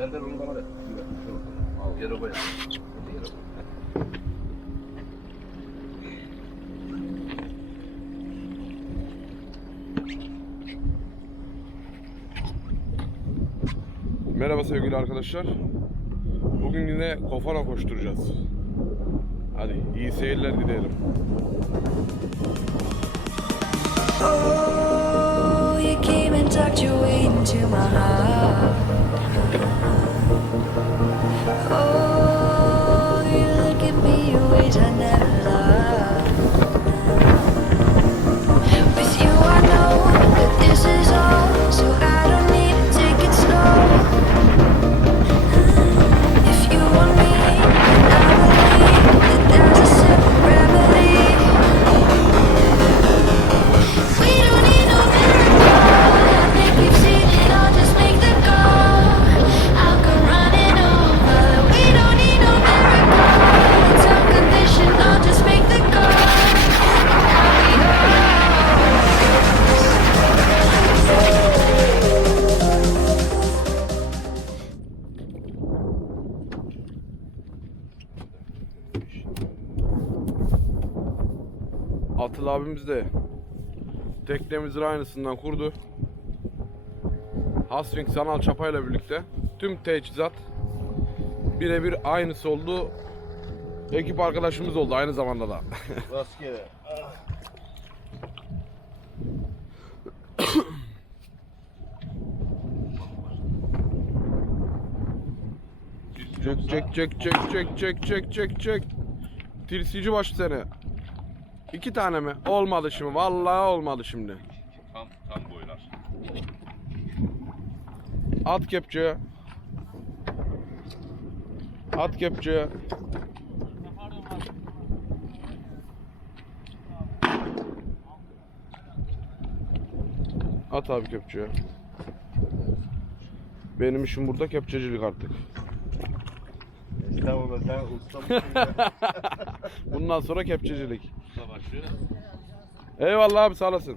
Benden onu bana ver. Al yere koy. Hadi yere koy. Merhaba sevgili arkadaşlar. Bugün yine kofana koşturacağız. Hadi iyi seyirler dileyelim. Oh, you came and tucked your way into my heart. Abimiz de teknemizin aynısından kurdu. Haswing sanal çapayla birlikte tüm teçhizat birebir aynısı oldu. Ekip arkadaşımız oldu aynı zamanda da. Rastgele. Çek çek çek çek çek çek çek çek çek. Tilsici baş seni. İki tane mi? Olmadı şimdi. Vallahi olmadı şimdi. Tam tam boylar. At kepçeye. At kepçeye. At abi kepçeye. Benim işim burada kepçecilik artık. Tamam sen usta Bundan sonra kepçecilik. Başlıyor. Eyvallah abi sağ olasın.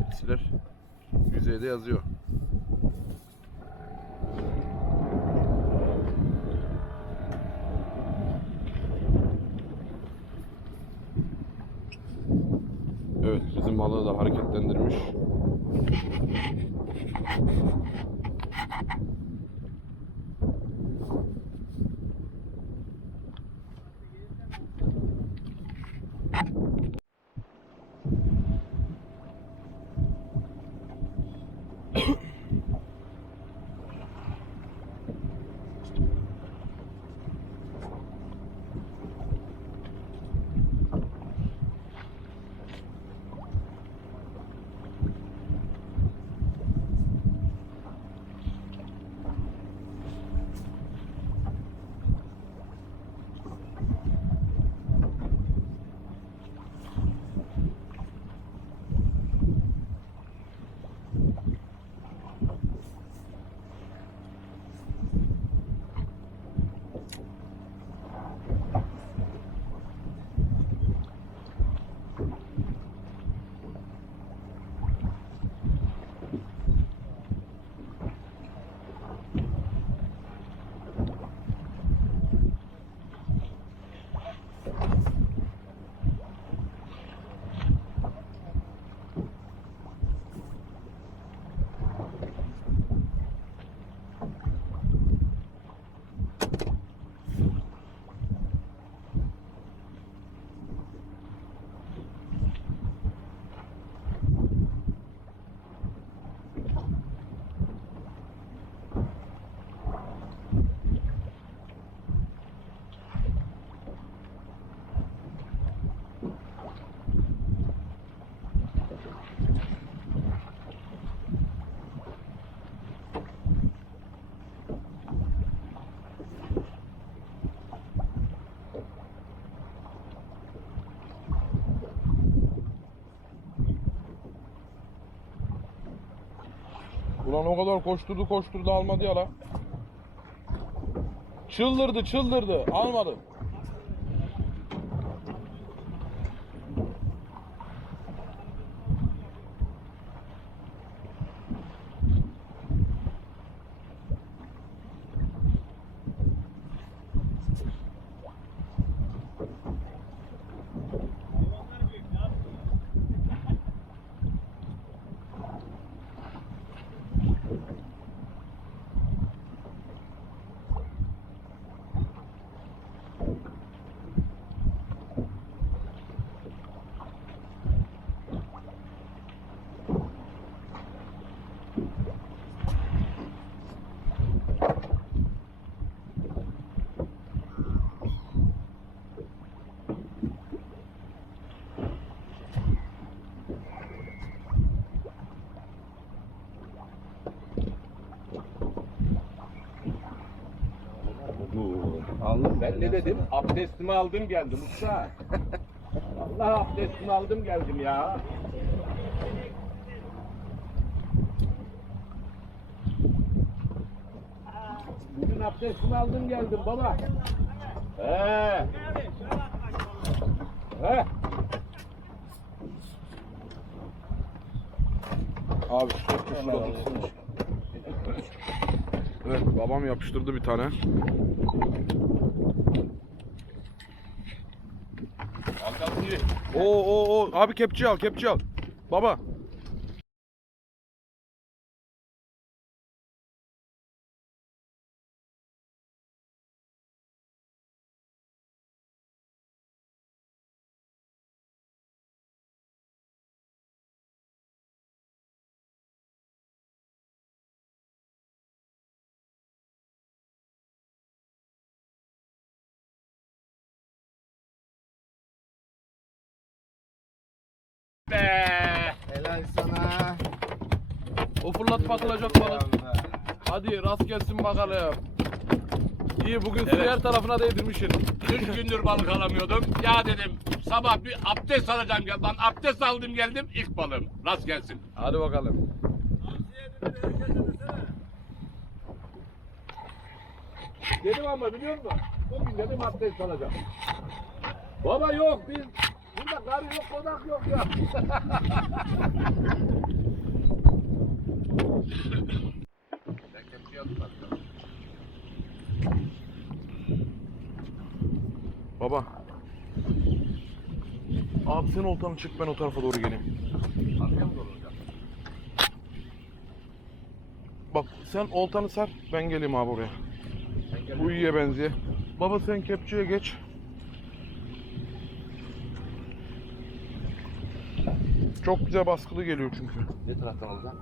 Tepsiler yüzeyde yazıyor. Evet bizim balığı da hareketlendirmiş. フフフ。Ulan o kadar koşturdu koşturdu almadı ya la. Çıldırdı çıldırdı almadı. Aldım. Ben ne dedim? Abdestimi aldım geldim usta. Allah abdestimi aldım geldim ya. Bugün abdestimi aldım geldim baba. He. He. Abi şurada dursun. Evet babam yapıştırdı bir tane. Oo oo oo abi kepçe al kepçe al. Baba. Be. Helal sana. O fırlat bakılacak balık. Hadi rast gelsin bakalım. İyi bugün suyu her tarafına değdirmişsin. Üç gündür balık alamıyordum. Ya dedim sabah bir abdest alacağım geldim. Lan abdest aldım geldim ilk balığım. Rast gelsin. Hadi bakalım. Dedim ama biliyor musun? Bugün dedim abdest alacağım. Baba yok biz. Burada kar yok konak yok ya. Baba. Abi sen oltanı çık ben o tarafa doğru geleyim. Bak sen oltanı sar ben geleyim abi oraya. Bu iyiye benziyor. Baba sen kepçeye geç. Çok güzel baskılı geliyor çünkü. Ne taraftan alacağım?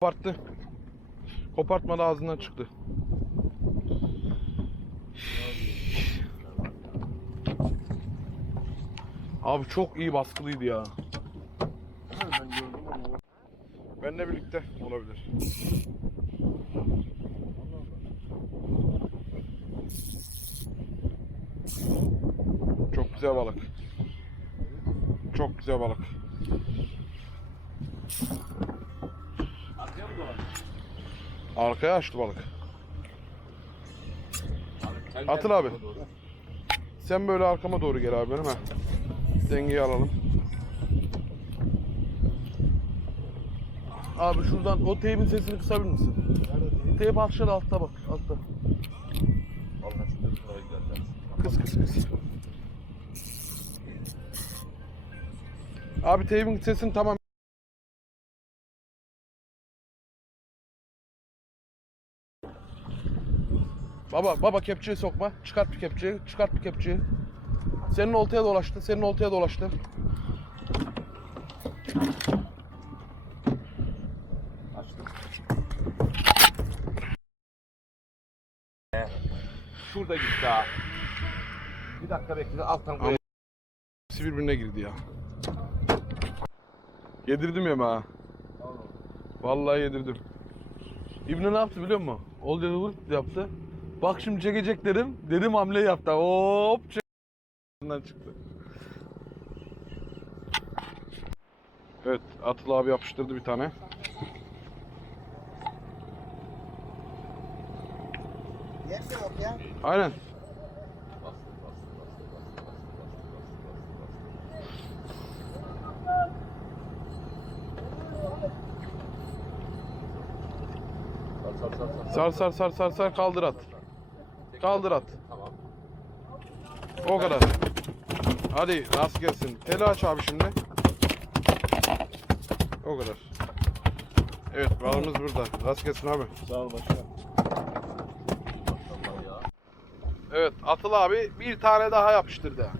Koparttı. Kopartmadı ağzından çıktı. Abi çok iyi baskılıydı ya. Benle birlikte olabilir. Çok güzel balık. Çok güzel balık. Arkaya açtı balık. Atıl abi. Sen böyle arkama doğru gel abi benim ha. Dengeyi alalım. Abi şuradan o teybin sesini kısabilir misin? Teyp aşağıda altta bak altta. Kıs kıs kıs. Abi teybin sesini tamam. Baba baba kepçeyi sokma. Çıkart bir kepçeyi. Çıkart bir kepçeyi. Senin oltaya dolaştı. Senin oltaya dolaştı. Şurada gitti ha. Bir dakika bekle alttan koy. Hepsi birbirine girdi ya. Yedirdim yeme ha. Vallahi yedirdim. İbni ne yaptı biliyor musun? Olca vur yaptı. Bak şimdi çekecek dedim. Dedim hamle yaptı. Hop çek. çıktı. Evet Atıl abi yapıştırdı bir tane. Yer de yok ya. Aynen. Sar sar sar sar sar kaldır at. Kaldır at. Tamam. O kadar. Hadi rast gelsin. Teli aç abi şimdi. O kadar. Evet balımız burada. Rast gelsin abi. Sağ ol başkanım. Evet Atıl abi bir tane daha yapıştırdı.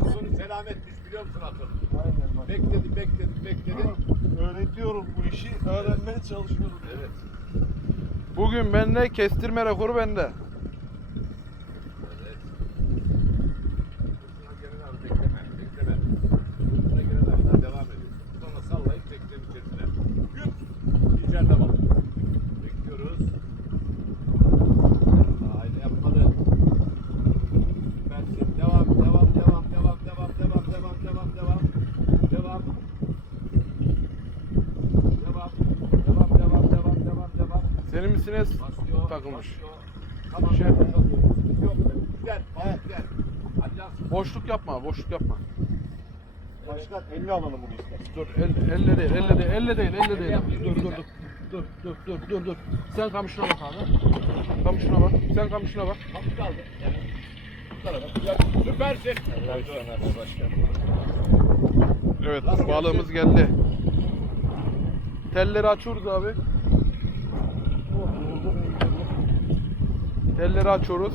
Uzun selametmiş biliyor musun Atıl? Aynen. Bekledim bekledim bekledim. Öğretiyorum bu işi, öğrenmeye çalışıyorum. Evet. Bugün bende kestirme rekoru bende. Sesine takılmış. Tamam. Şey- Yok. Gel. Gel. Gel. Boşluk yapma, boşluk yapma. Başkan elini alalım bunu ister. Dur, el, elle değil, elle değil, elle değil, elle değil. Dur, dur, dur. Dur, dur, dur, dur, dur. Sen kamışına bak abi. Kamışına bak. Sen kamışına bak. Kapı kaldı. Güzel. Süpersin. Evet, balığımız geldi. Telleri açıyoruz abi. Telleri açıyoruz.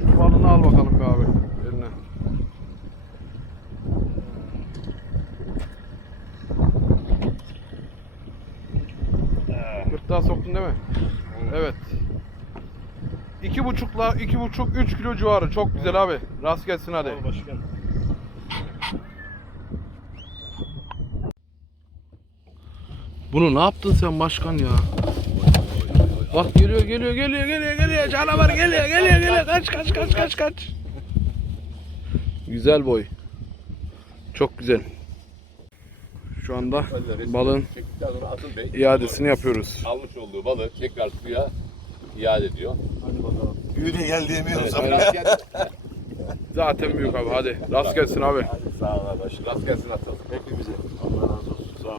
Şu balını al bakalım be abi eline. Gırtlağa soktun değil mi? Evet. İki buçukla iki buçuk üç kilo civarı. Çok güzel abi. Rast gelsin hadi. Başkan. Bunu ne yaptın sen başkan ya? Bak geliyor geliyor geliyor geliyor geliyor canavar geliyor geliyor geliyor kaç kaç kaç kaç kaç. Güzel boy. Çok güzel. Şu anda balığın Çektikten sonra Atıl Bey iadesini yapıyoruz. almış olduğu balığı tekrar suya iade ediyor. Büyüne gel diyemiyoruz Evet, abi. rast gelsin. Zaten büyük abi hadi. Rast gelsin abi. Sağ ol başkanım. Rast gelsin Atıl. Hepimize.